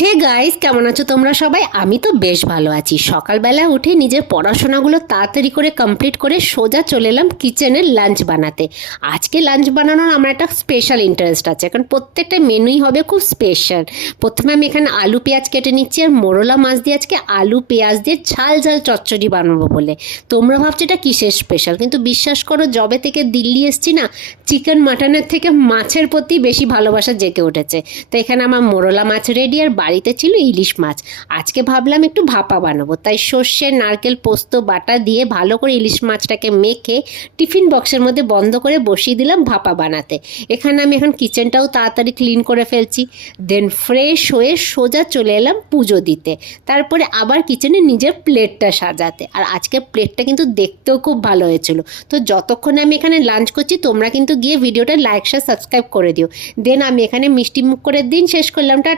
Hey guys, কেমন আছো তোমরা সবাই? আমি তো বেশ ভালো আছি। সকালবেলা উঠে নিজের পড়াশোনাগুলো তাড়াতাড়ি করে কমপ্লিট করে সোজা চলে এলাম কিচেনের লাঞ্চ বানাতে। আজকে লাঞ্চ বানানোর আমার একটা স্পেশাল ইন্টারেস্ট আছে, কারণ প্রত্যেকটা মেনুই হবে খুব স্পেশাল। প্রথমে আমি এখানে আলু পেঁয়াজ কেটে নিচ্ছি, আর মোরলা মাছ দিয়ে আজকে আলু পেঁয়াজ দিয়ে ঝাল ঝাল চচ্চড়ি বানাবো বলে। তোমরা ভাবছো এটা কিসের স্পেশাল, কিন্তু বিশ্বাস করো, যবে থেকে দিল্লি এসছি না, চিকেন মাটনের থেকে মাছের প্রতি বেশি ভালোবাসা জেগে উঠেছে। তো এখানে আমার মোরলা মাছ রেডি, আর বাড়িতে ছিল ইলিশ মাছ। আজকে ভাবলাম একটু ভাপা বানাবো, তাই সর্ষে নারকেল পোস্ত বাটা দিয়ে ভালো করে ইলিশ মাছটাকে মেখে টিফিন বক্সের মধ্যে বন্ধ করে বসিয়ে দিলাম ভাপা বানাতে। এখানে আমি এখন কিচেনটাও তাড়াতাড়ি ক্লিন করে ফেলছি। দেন ফ্রেশ হয়ে সোজা চলে এলাম পুজো দিতে, তারপরে আবার কিচেনে নিজের প্লেটটা সাজাতে। আর আজকে প্লেটটা কিন্তু দেখতেও খুব ভালো হয়েছিল। তো যতক্ষণ আমি এখানে লাঞ্চ করছি, তোমরা কিন্তু গিয়ে ভিডিওটা লাইক শেয়ার সাবস্ক্রাইব করে দিও। দেন আমি এখানে মিষ্টি মুখ করে দিন শেষ করলাম। টাটা।